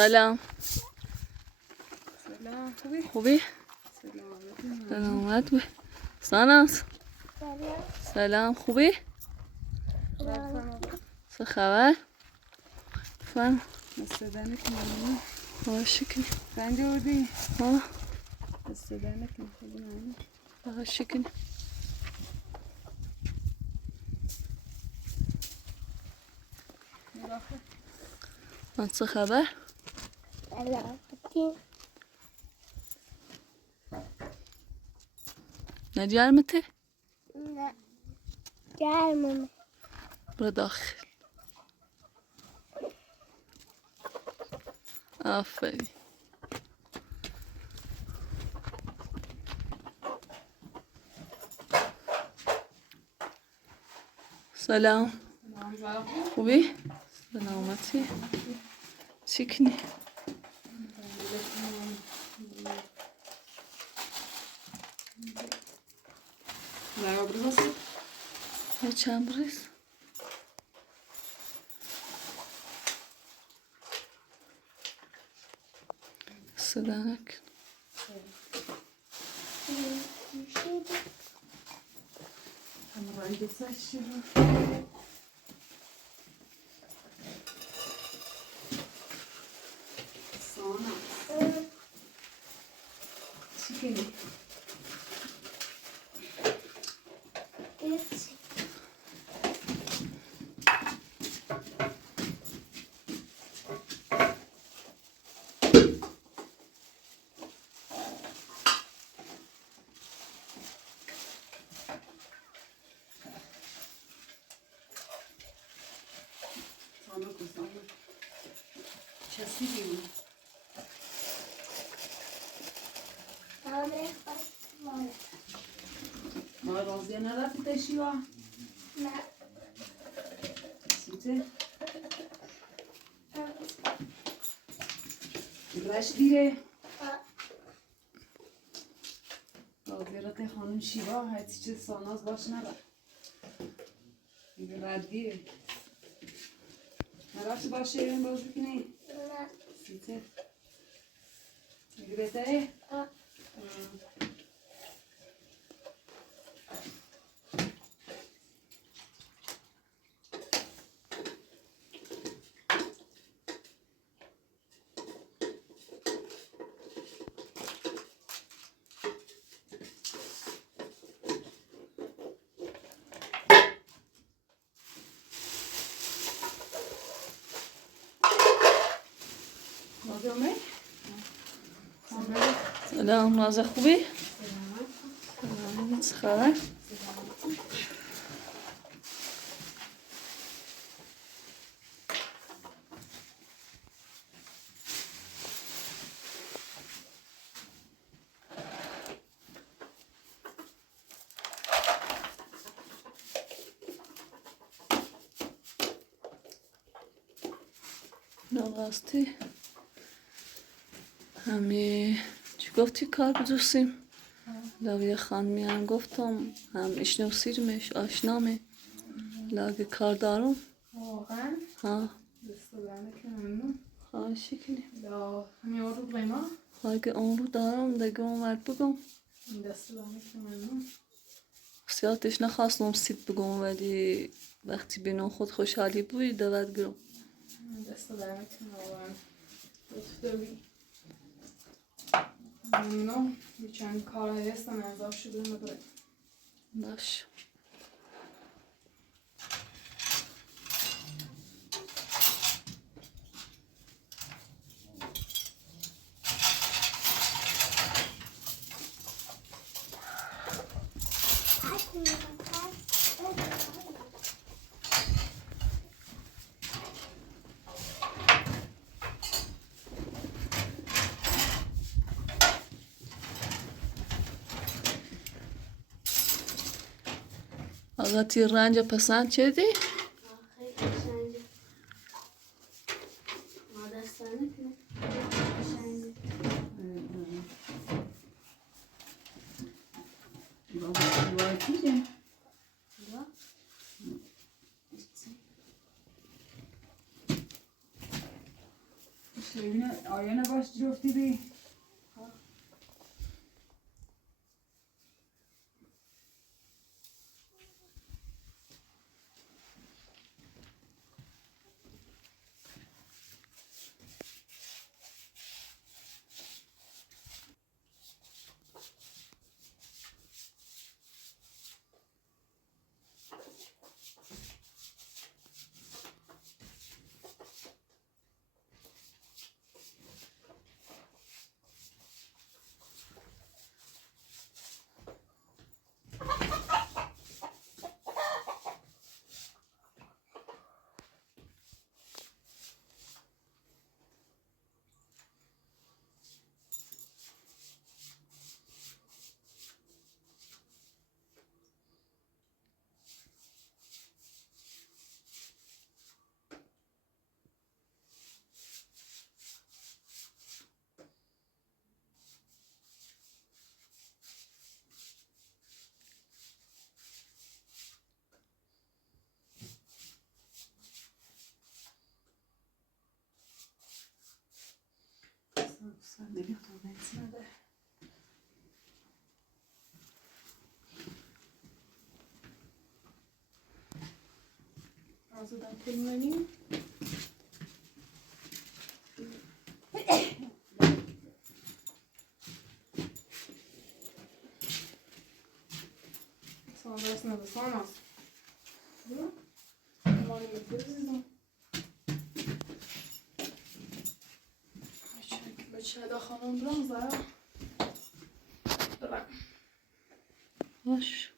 سلام. سلام خوبی؟ خوبی؟ سلامت بی. ساناس. سلام خوبی؟ چه خبر؟ فهم. استدانك ممنون. الله شكري. فين جودي؟ ها. استدانك ممنون. الله شكري. چه خبر؟ نه جرمته؟ نه گرمه. برو داخل. آفرین. سلام. خوبی؟ سلامتی. چی کنی؟ یه چند بریز؟ صدا نکن. ما راضیه نرفتی تشیوا؟ نه. سیته؟ رش دیره؟ راضیه را تی خانم شیوا حتی چه ساناز باش نبر دیگه رد دیره نرفتی باشه این باز بکنی؟ نه. سیته؟ دیگه بهتره؟ سلام نازه خوبی؟ سلام چه خبر؟ نه راستی همی چی گفتی کار بدوستیم؟ لاوی خانمی هم گفتم هم اشنوسیرمش آشنامه لاگه کار دارم واقعا؟ ها دست دارنه که ممنون خواهشی کنی لا همین آن رو قیمه؟ اگه اون رو دارم دیگه اون ورد بگم دست دارنه که ممنون سیاتش نخواستم سید بگم ولی وقتی بینم خود خوشحالی بوی دوت گرم دست دارنه که واقعا لطف داری ممنون یه چند کار هستم انجام شده مداره باش آقا تیر رنج پسند چدی؟ خیلی قشنگه. ما دستانه کنه. قشنگه. بابا چیه؟ یا؟ شوی ببینه آریانا باش جفتی بی Sen de bir tane etsene de. Ağzından filmleneyim. Sonrasında da sonra. Hı? Aman yapıyoruz. بچه خانم برانزا برم باش.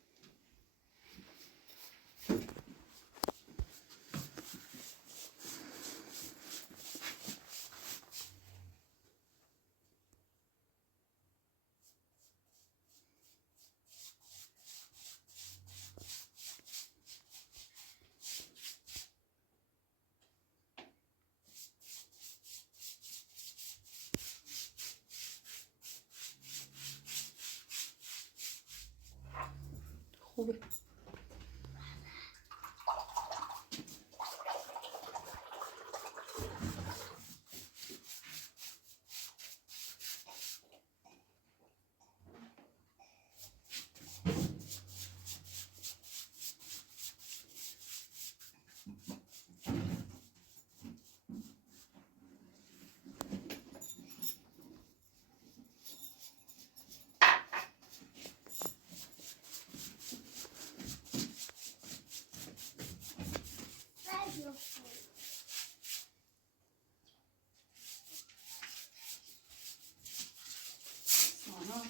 خوبه. Sonra.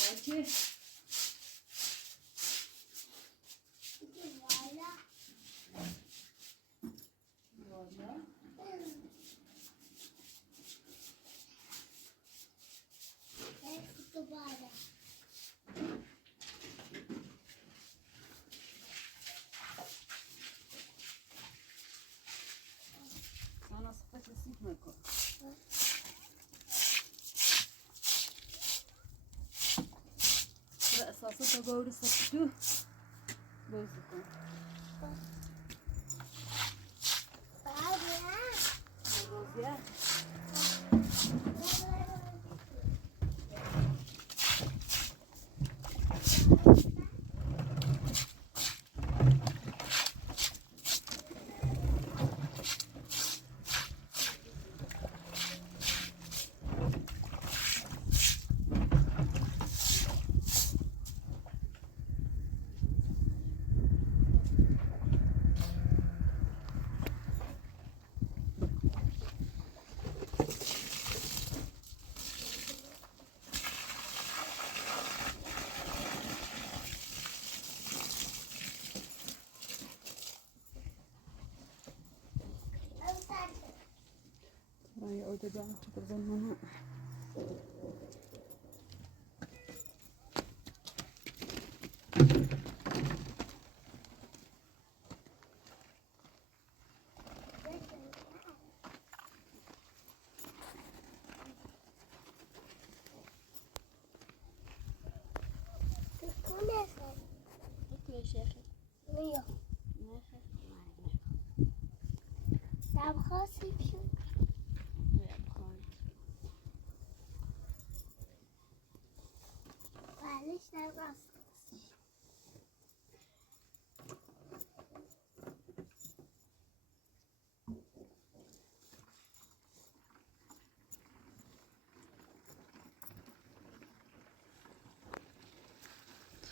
Belki. Valla. Sana sıkı sıkma koy. Esası da böyle sıkıştı. Böyle sıkı. Ya. Ay orada ben çok zamanı.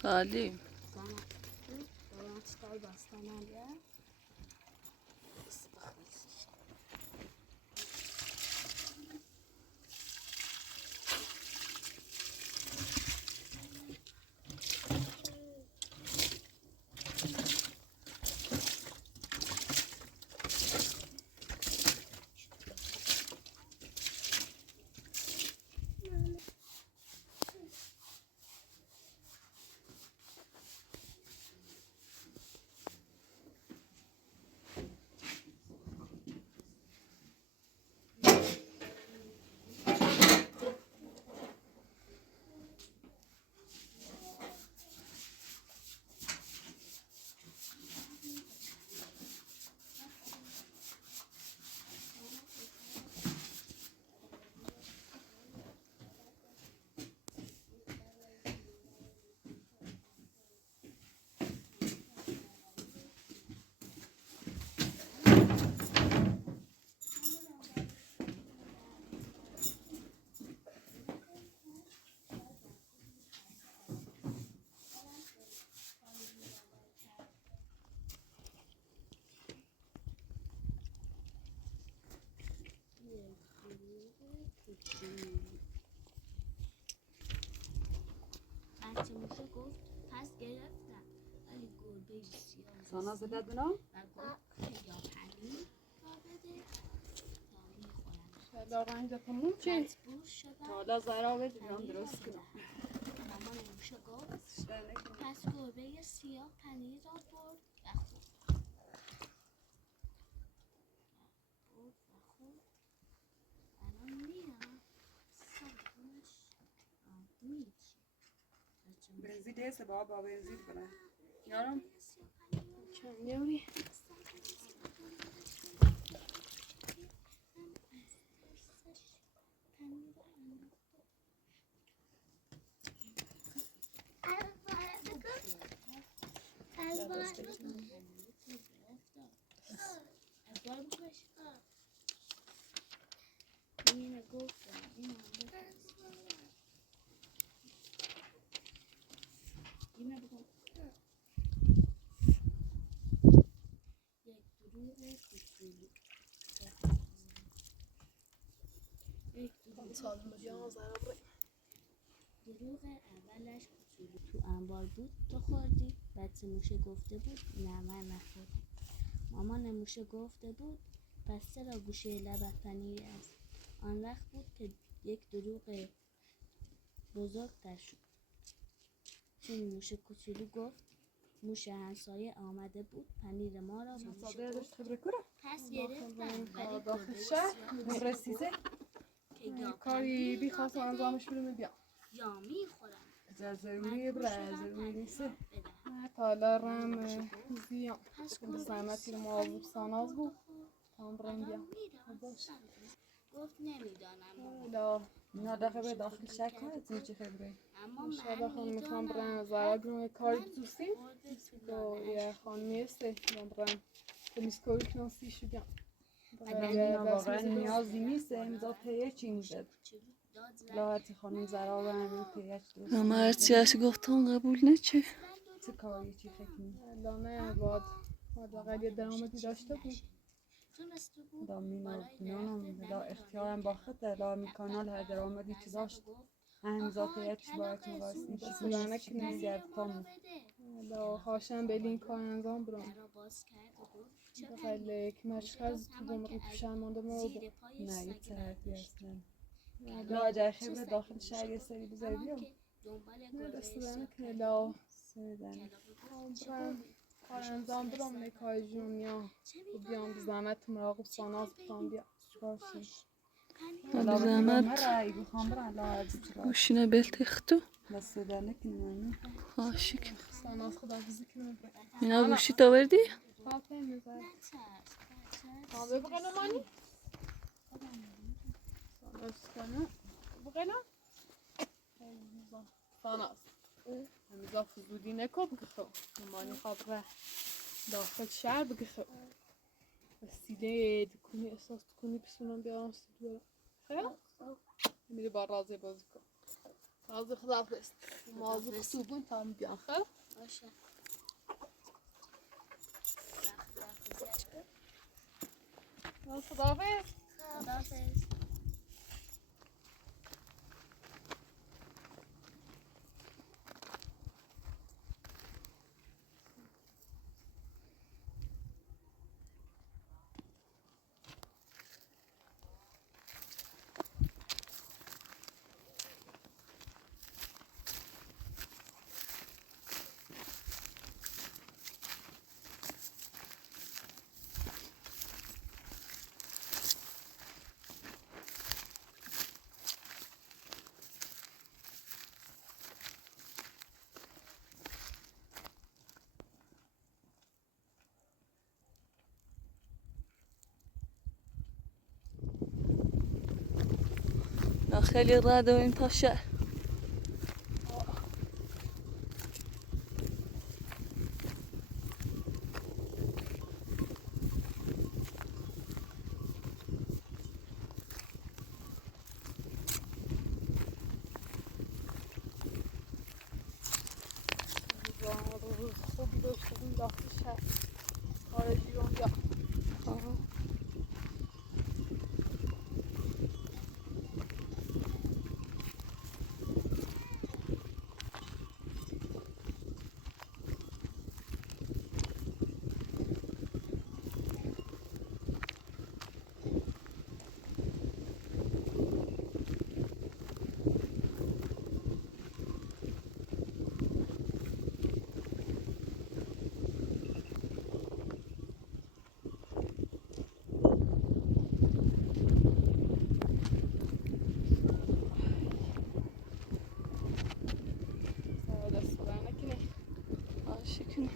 بله. ساناز دارم چیکار باستانم یا بچه موشه گفت پس گرفتم ولی گربه سیاه ساناز دادونا و گفت یا پنیر را بده تا میخورم شاید رنگ تموم چی؟ مجبور شدم حالا زرا بده بیام پنیر را درست کنم. بدهم. مامان موشه گفت پس گربه سیاه پنیر را برد و خورد الان میرم سرکنش میچی بنزین هست بابا بنزین کنه یارم کم یاری اینو گفتم اینو بگم یک دروغ کوچولو یک دروغ اولش کوچولو تو انبار بود تو خوردی بچه موشه گفته بود نه من نخوردم مامان موشه گفته بود پس چرا گوشه لبت پنیر است آن وقت بود که یک دروغ بزرگتر شد چون موشه کوچولو گفت موشه همسایه آمده بود پنیر ما را به موشه گفت پس گرفتم ولی داخل گربه شهر سیاه رسیده که یا کاری پنیر بی را خواست بده انجامش بدم بیا یا میخورم ضروری برای ضروری نیست حالا رم زیان پس به زحمتی رو موضوع ساناز بود تمام برم بیا گفت نمیدانم حالا نه داخل داخل شک کنه چی خبره اما شاید خانم من میخوام برم میدانم زرا برم یه کاری بزوستیم خورده تو تو لانه‌اش یه خانمی هسته من برم تمیز کاری کنم سیشو بیام نه واقعا نیازی نیست امضا پیه چی میشه داد زد لاحتی خانم زرا و همین پیهش درست اما هرچی هست گفتم قبول نچه چه کاری چی فکر می الان نه باید حداقل یه درآمدی داشته بود تونسته بود دا مینا بالای بینانم درخت لا دم اختیارم با خط لا میکانال هر درآمدی چی داشت امضا پیه چی باید چون واسه زنک چی میگرد تام حالا هاشم به این کار انجام برم در را باز کرد و گفت چه دقیقه یک مشخص تو بوم رو پیشن مانده مورد زیر پای نه یه سگ ساعتی برداشت هستن لا لا اجای خبره داخل شهر یه سری بذاری همان بیام که دنبال نه گربه دست سیاه دارم که پرید لا بود، سردن کلاغ گفت چه برم گربه کار انجام برم نکای جون یا چه بیام بی زحمت مراقب ساناز بکنم بیا باشه ما لا بی بگیرم زحمت مرا ایگو خام برم لا عرضی چرا گوشینه بلتختو دست در نکنیم خاشک ساناز خدا بزی کنم اینا گوشی تا بردی؟ پاپه میزد نترس تابه بقینا مانی ساناز کنم بقینا ساناز همیزا فزودی نکو بگخو مانی خواب ره داخل شهر بگخو وسیله دکونی احساس دکونی بسونم بیارم استودیو خیلی؟ میری با رازی بازی کن از خدافظ مازو خصوبون تام بیان خب باشه از خدافظ خداحافظ نه خیلی راه دویم تا شهر. خوبی داشته بودیم داخل شهر خارجی رو بیا دست بر نکنه عاشقیم.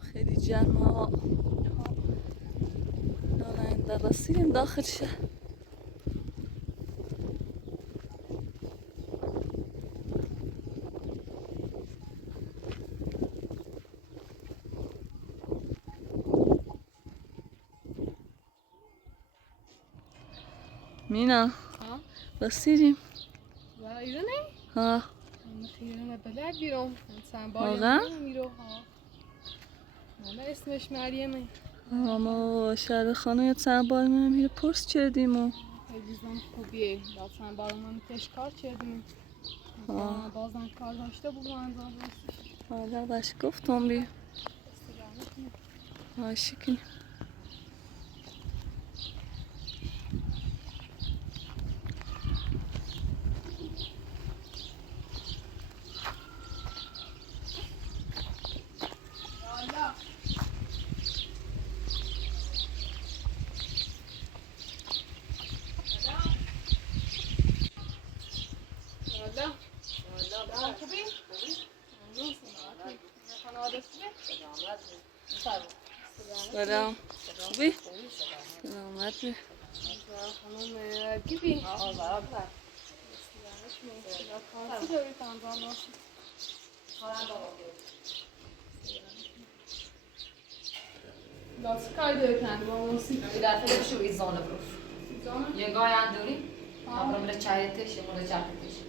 خیلی جمع ها. الان رسیدیم داخل شهر. مینا ها رسیدیم. برای ایرانه ها من خیلی بلد بیرم انسان واقعا؟ باید میرو ها من اسمش مریمه اما شهر خانه چند بار منم هیر پرس کردیم و خیلی زن خوبیه چند بار من پیش کار کردیم بازم کار داشته بود و انجام راستش حالا باش گفتم بی عاشقیم. سلام خوبی؟ سلامت بی خانم گیبی کارتی دارید انجام راستش Nasıl kaydıyor kendi babası? İleride de şu izonu vurur. Yengay anduri. Abram ile çay etti, şimdi de çay etti.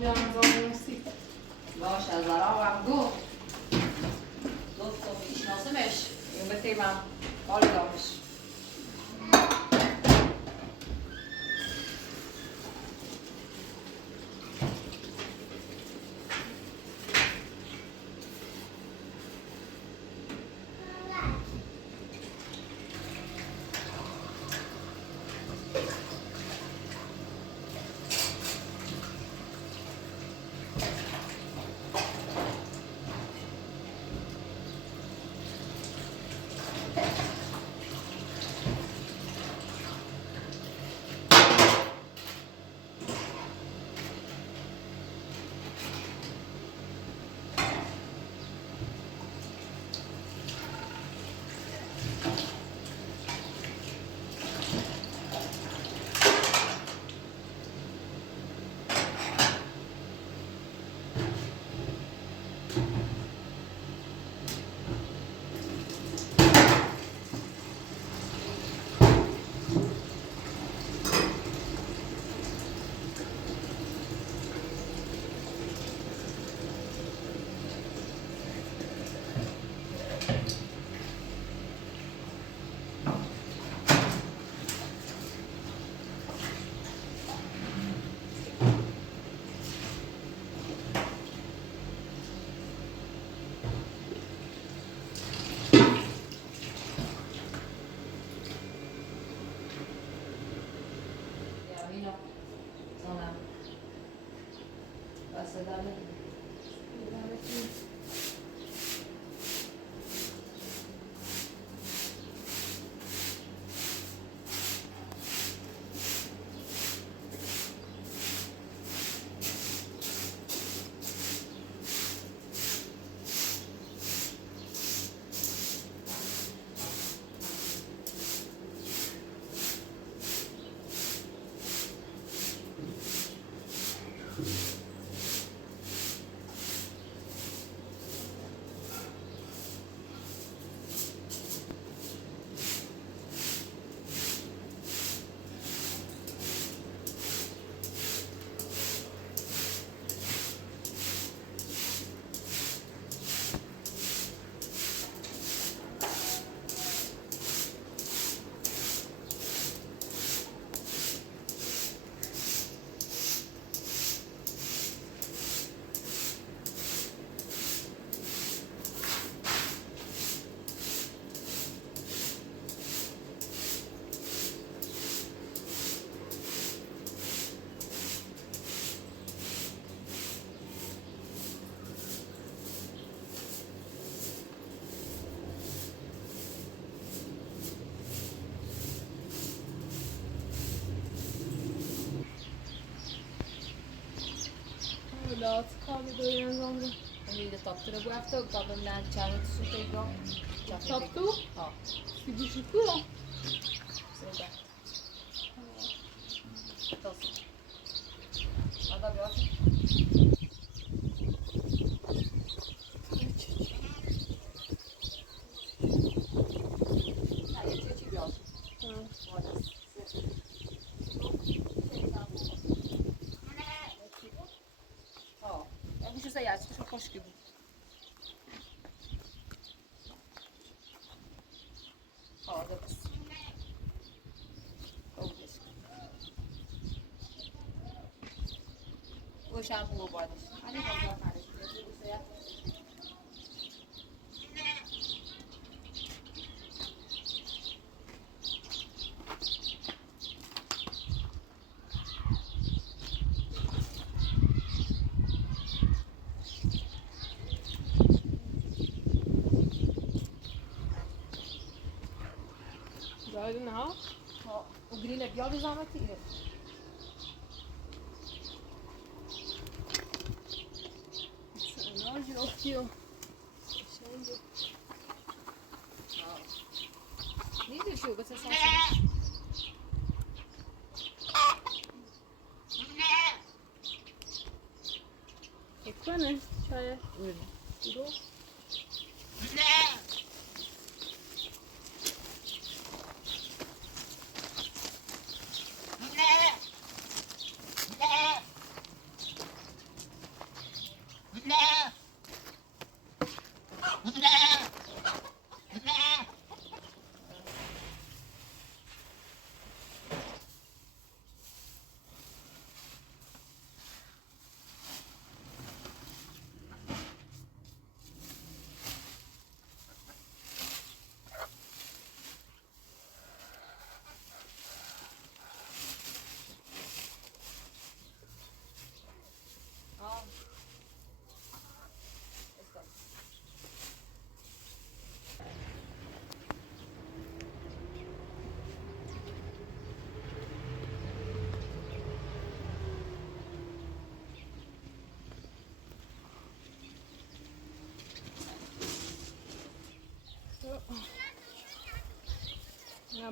بیان زانوسی باشه از ذرا هم گفت میشناسمش اون به تیمم حال دارش ولات کابی دوی انجام ده امید تاپتره بو هفته تابم لند چند سوت ایگا تاپتو؟ ها سی بوشی کورا سودا تاسو آدا بیاسی نه یه چی بیاسی گوشو سیاد تو خوشگی بود درست او شامپو بادش علی بازار خارج گوشو سیاد زاید نه o grill è piove stamattina. Oggi occhio. Niente più, questa sta E qua ne c'è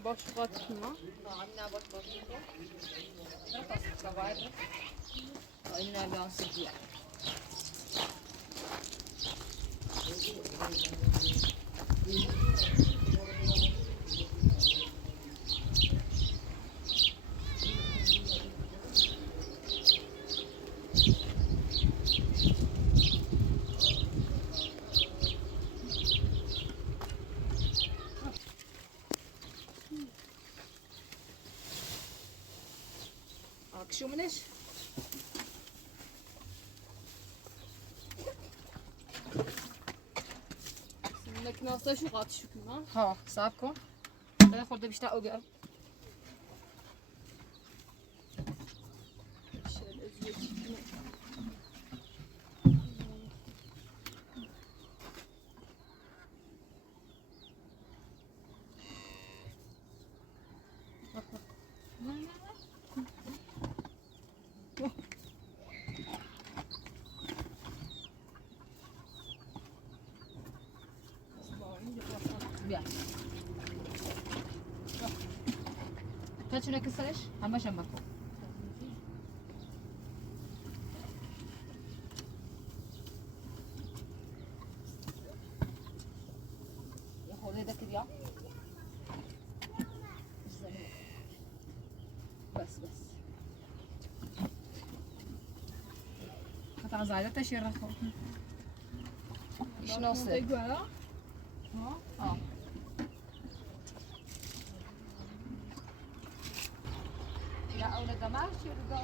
باش قاطع ما عمنا باش باش نه خاص سوایت این الان سیدی شو منش لك ناصر شو قاطع شو كمان ها صعب کن داره خورده بیشتر اوگر بیا تا چونه کسرش همش هم بکن یه خورده دکت یا بس قطع زایده تشیر رخو ایش ناسه ها لا أولاد ماشي ولا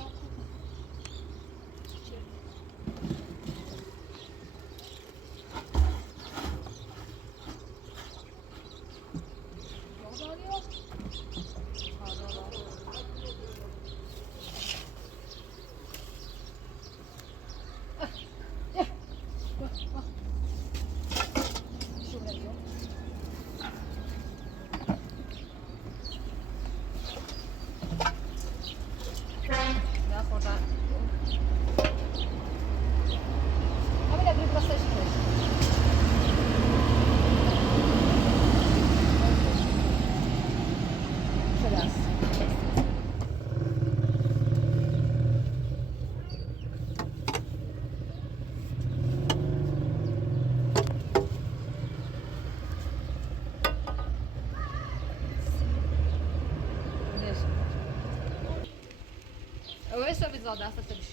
ويش تبي تزود عسل تبيش؟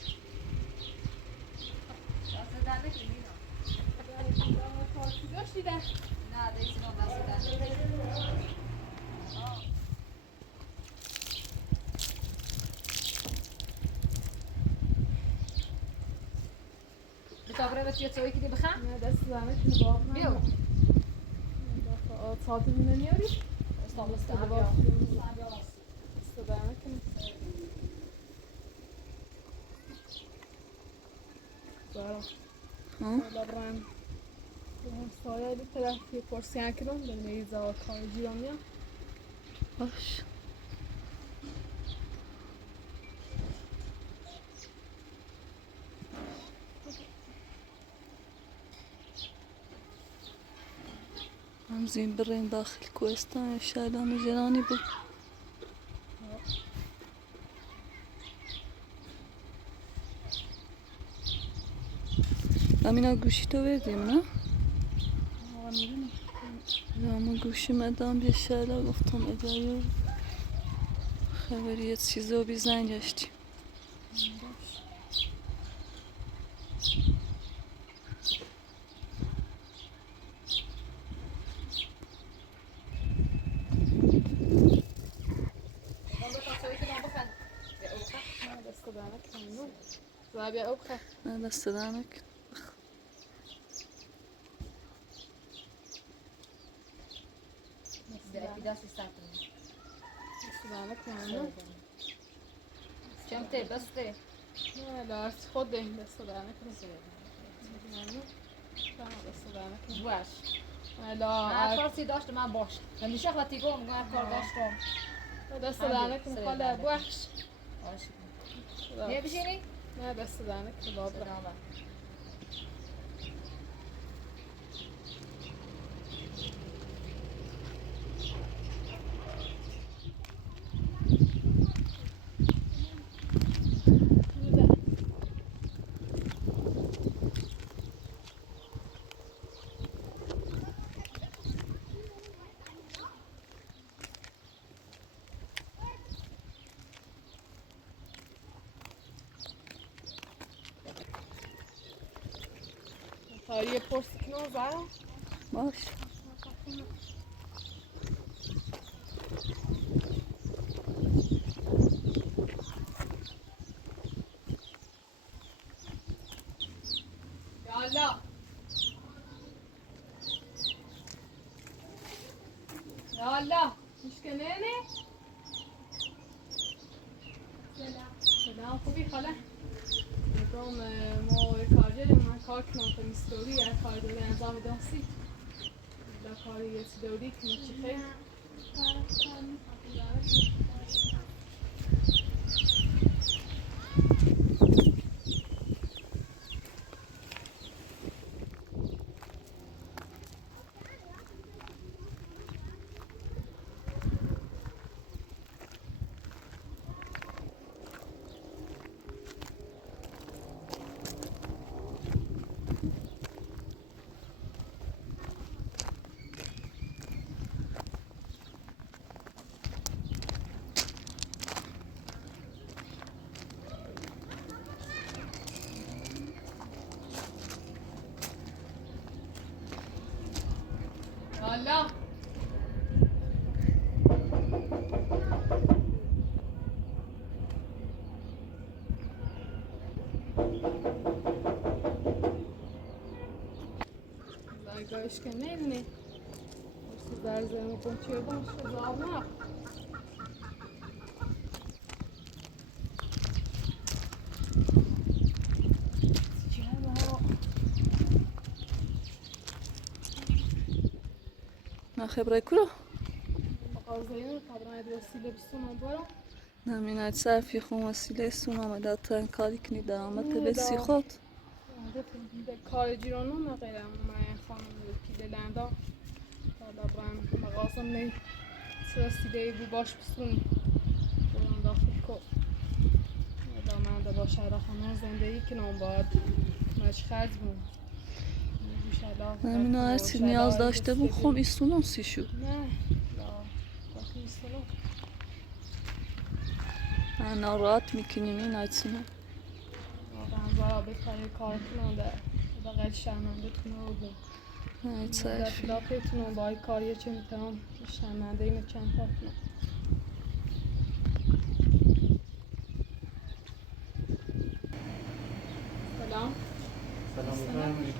عسل ده لك مينا. داشتی ده نه دیگه نه عسل ده. بتابره بتوی توی کدی بخم؟ نه دست زنه که باب بیو. ساعت نمیاری؟ استاد استدامه کنی برا لبرم همسایه به طرف یه کرسی کردم به میز و کارجی رو میام باش هم زين برين داخل كويستان الشالام جيراني بو أمينة گوشی تو بدیم نه؟ نه ما گوشی مدام به شهلا گفتم ادایو خبری یه چیزو بی زنگ گشتیم زابي أوبخة نه دست دمک دست استاد. استدامك معنا كم تي بس تي. لا خده استدامك معنا استدامك واش. لا فرصي داشت ما باش. لما شغلة تيجون ما كار داشتم. استدامك مخلى بوحش هي بشيني؟ لا استدامك بابا سلامة. کاری پرس کنم زارا باش. يلا يلا مش كنانة سلام خوبی خاله نگام ما کار داریم من کار کنم تا میستوری یا کار داره انجام دانسی لا کاری یه دوری کنم چی خیلی يلا Gayış kenarı ne? Sizler zengin konuşuyordan şu zaman. نه خبره کلو. مغازه‌ای خبرهای وسیله بسونم برام. نمینای صرفی خون وسیله سونام داد کاری کنی درآمد به سی خود. کار جیرانو نگیرم من خانم پیله لندا. حالا برام مغازم نی رسیده بو باش بسون. برام داخل کو. حالا من در باشه را خانم زندگی کنم باید مش خرج بون. نمینای هرچی نیاز داشته بود خم ایستونم سی شو. نه باقی ایستونم. ناراحت میکنیم این ایستونم. زارا بهتره کار کنم در بغل شرمنده کنم بود. نه صرفی. در بتونم با کاری چه میتونم شرمنده اینو چند تا کنم. سلام. سلام بفرمایید.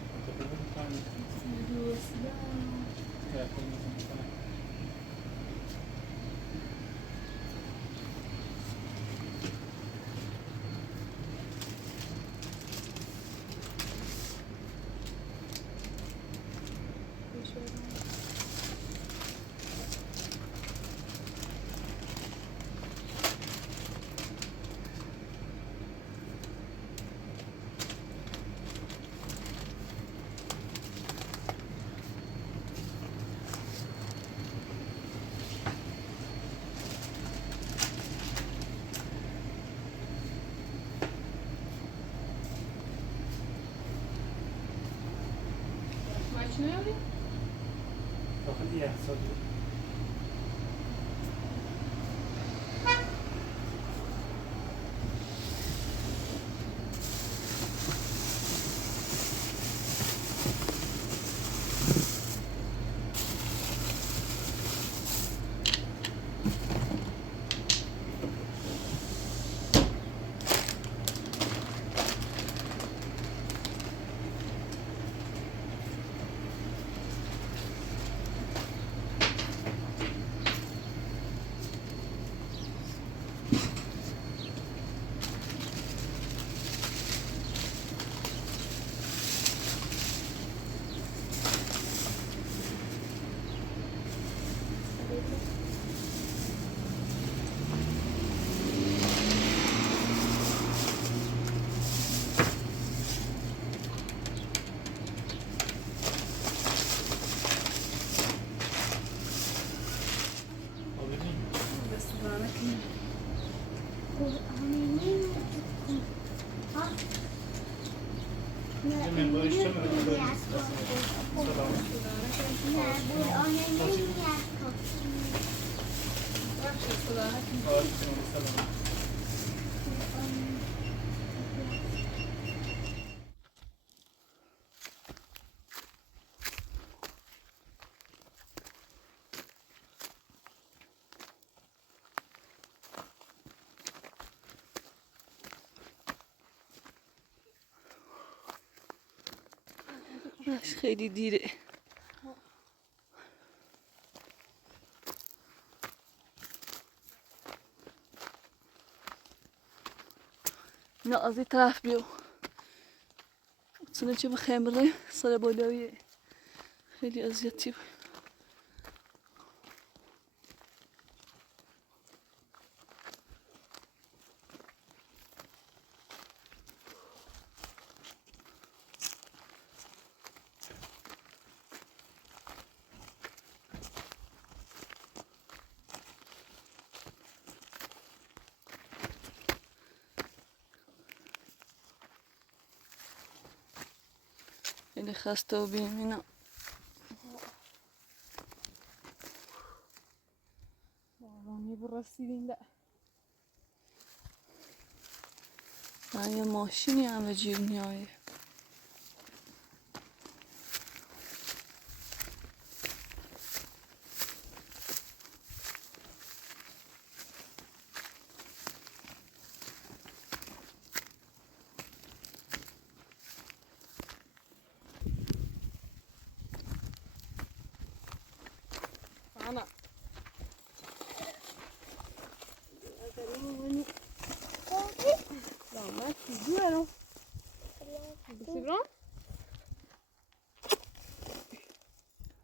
Начнем? فقط یه سال خیلی دیره. نه از این طرف بیو. سنه چه بخمره سر بالایی خیلی اذیتی بود. خیلی خسته و بیمینا. بارانی برسیدیم ده. من یه ماشینی همه جیر نیایه. Ana. Selamat tidur. Besibrang?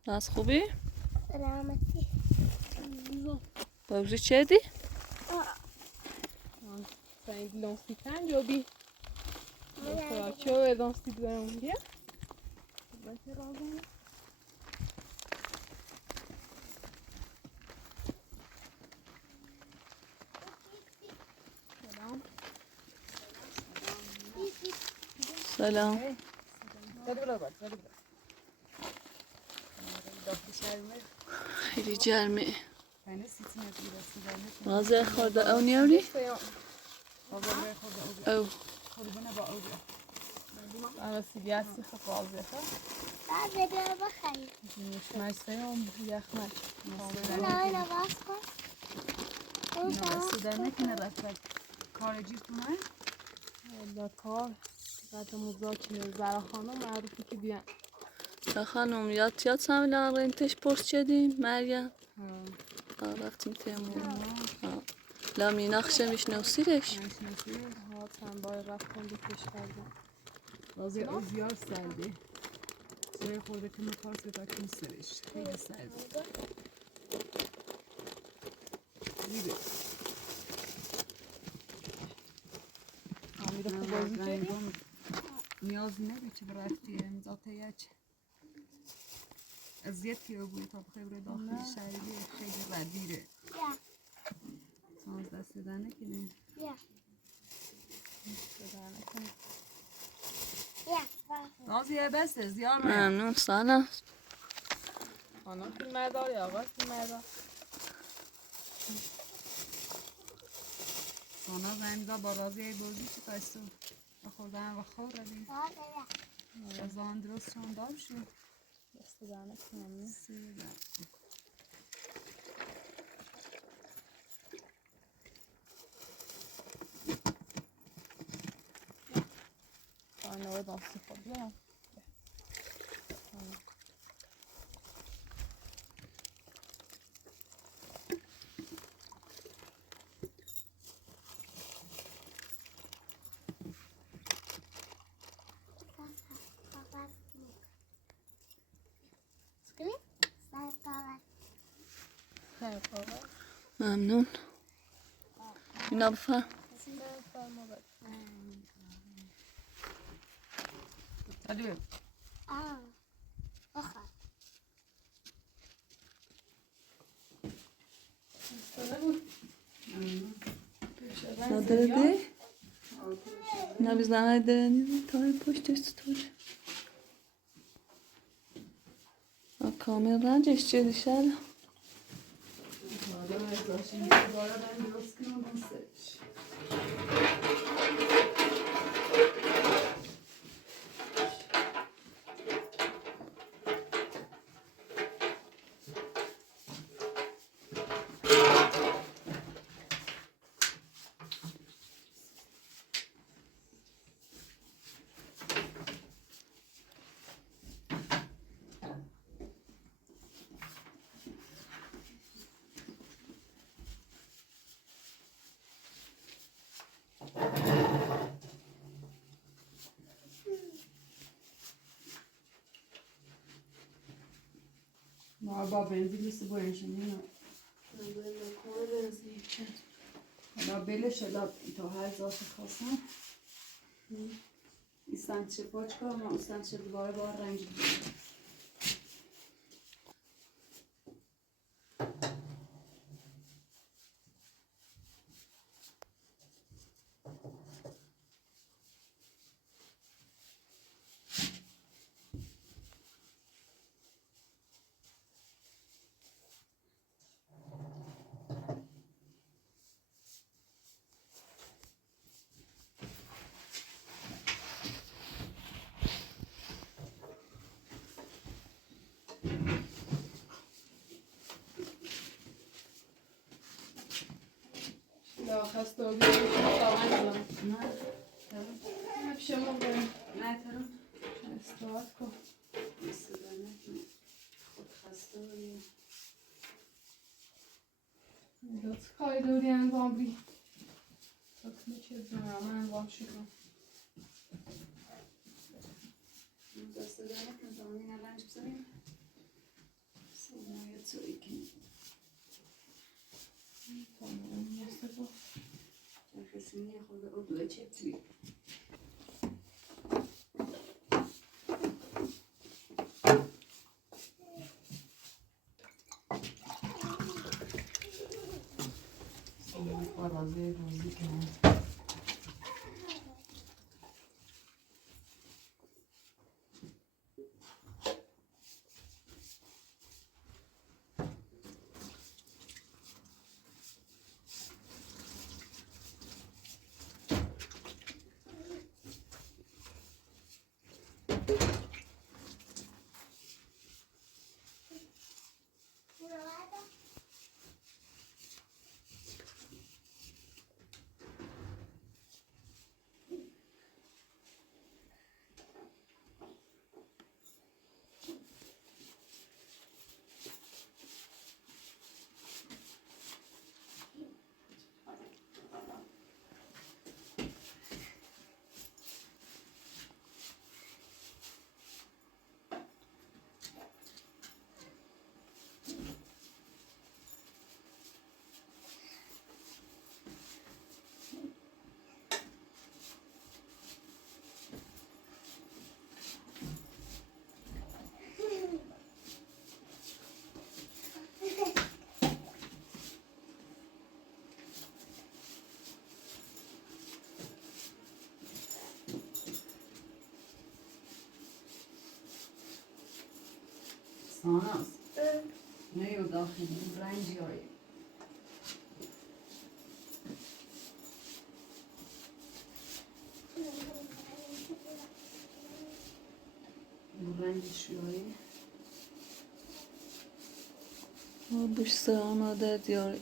از خوبی؟ سلامتی. بابزی چه دی؟ Sen lanstikten jobi. Mesela çöve lanstikten diye. Ben de razıyım. Selam. سلام. خیلی جرمه. غازه خورده او نیاری؟ او. أنا سياسي خفاضي بعد بیا بخری. مش مجلسهم يخمل اینا باز کن. اون سودان نکنه رفت کار جیب کنه ولا کار بعد مذاکره زرا خانم معروفی که بیان تا خانم یاد سمیلان رنتش پرس چدیم مریم؟ رفتیم تیمون. لامی نقشه میشنو سیرش؟ ها چند بار رفتم به کشوردم بازی او زیاد سرده سوی خورده که مفارس بکنی سرش خیلی سرده دیگه حمیده خوب بازی کردی؟ نیاز نبی چه برفتی امضا یچ اذیت که بگوی تا خبر داخل شهری خیلی ردیره بیا. سانز دست دنه کنه بیا. بدن بیا. نازیه بسته زیار ممنون سلام. خانم فیلم مردار یا آقا فیلم مردار سانا زنیزا با رازی بازی چه تایستو بخوردن و خور ردی رازان درست شاندار شد دست دهنه کنم سیدن خانه داستی خود بیارم ممنون. اینا بفهم. تلیو آخر. نداره ده؟ نه biz nerede tane poşet tutuyor. Kamera işte dışarı. ما با بنزین سی بویشم اینو حالا بلش حالا تا هر ذات خواستم استنچه پاچ کنم و استنچه دوباره با رنگ دیگه. لا خسته و بیایی طبعا دارم نه پیش ما بریم نه ترم استراحت کن خود خسته بودیم دست کاری داری انجام بی تکنه چیز دارم انجام شکن دست دارم که زمانی نبنج بزنیم سونا یا توی کنیم تمام یسته با جرخسینی خود او دوی چپتی فرازه روزی کنیم ساناز نه یو داخلی رنجی های رنج شویی آبش آماده دیاری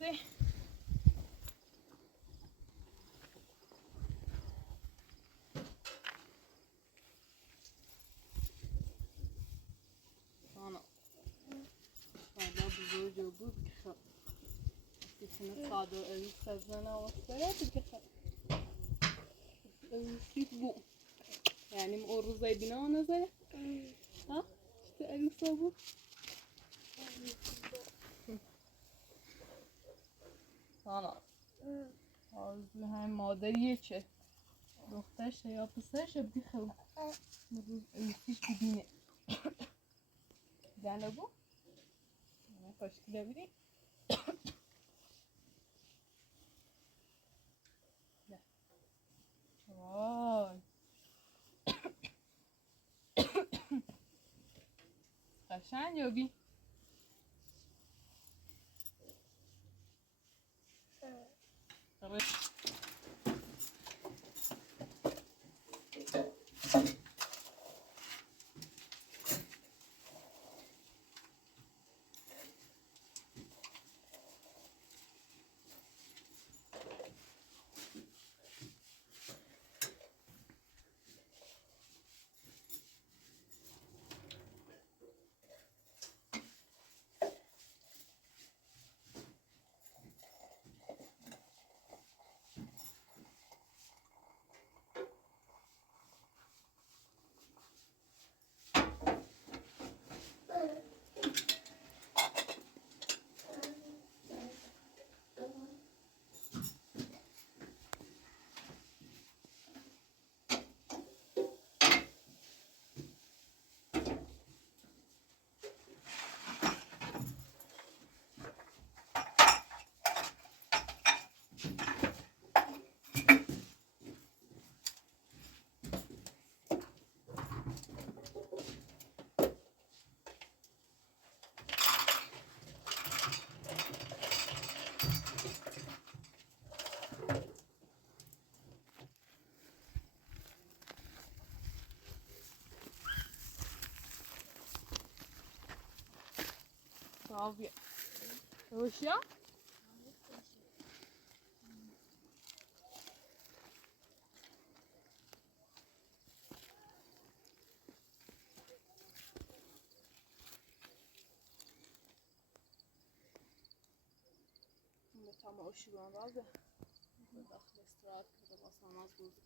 بوده. آنا فردا بزرگ بود که خب سیسن صادر اوی سزنه و سره که خب اوی بود یعنی اون روزای بینا نزده ها؟ چطور اوی بود؟ آنا آرزوی همین مادریه چه دخترشه یا پسرشه بخو روز اویسیش ببینه دیدن بو؟ نه پاشکیله بیدی؟ نه وای قشنگ یابی؟ Salvia. Hoşya? Tam o şu an vardı. Daxil istirahat kırdı basmamaz buldu.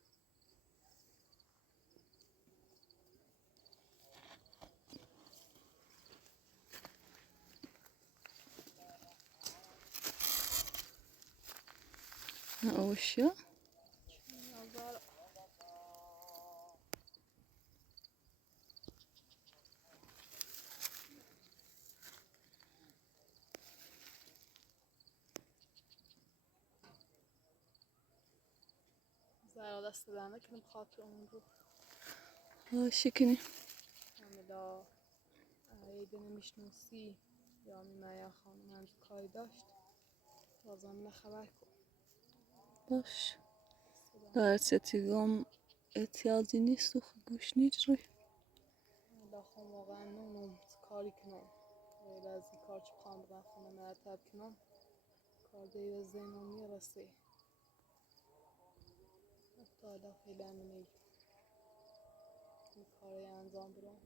Oşya. Yazar. زهرا دست دادن کنم خاطر اون رو شکنی. حالا ایده نمیشناسی یا میمایا خانم همچه کاری داشت بازم خبر کن باش. در ستیگام احتیاجی نیست و گوش نیست روی. داخل واقعا نونم کاری کنم غیر از این کار چه بخوام برم خونه مرتب کنم کار دیو ذهنم میرسه حتی حالا خیلی نمیگم این کاری انجام برم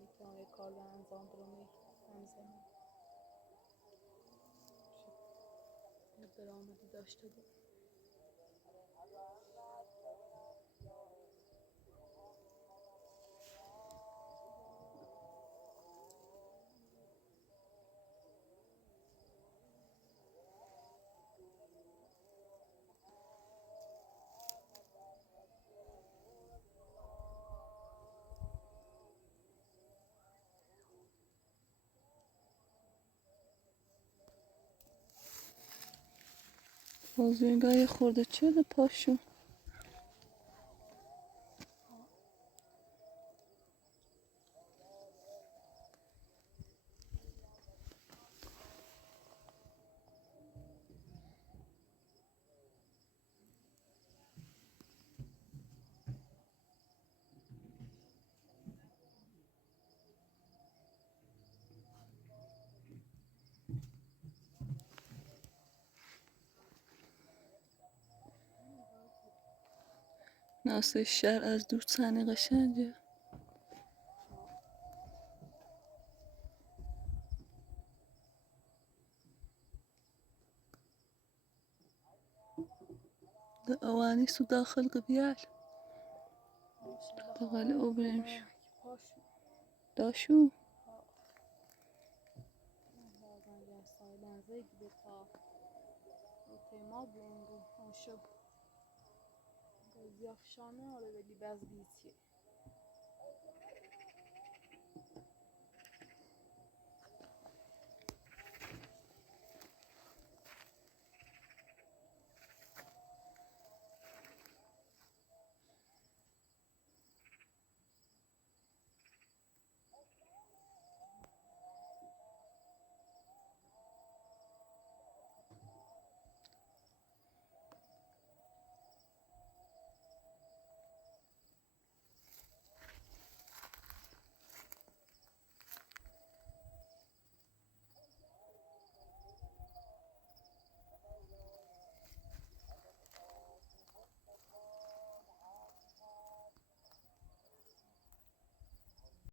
میتونم یه کار انجام برم همزمان یه درآمدی داشته بود بازوینگاه یه خورده چه پاشو. ناسه شهر از دور تنه قشنگه. ده اواني سو داخل قبيال بغل اوبرمش پاشو داشو بازم یه سایلن زیگ بتا تیما بونگو آشو زیافشانه آره ولی باز بیتیه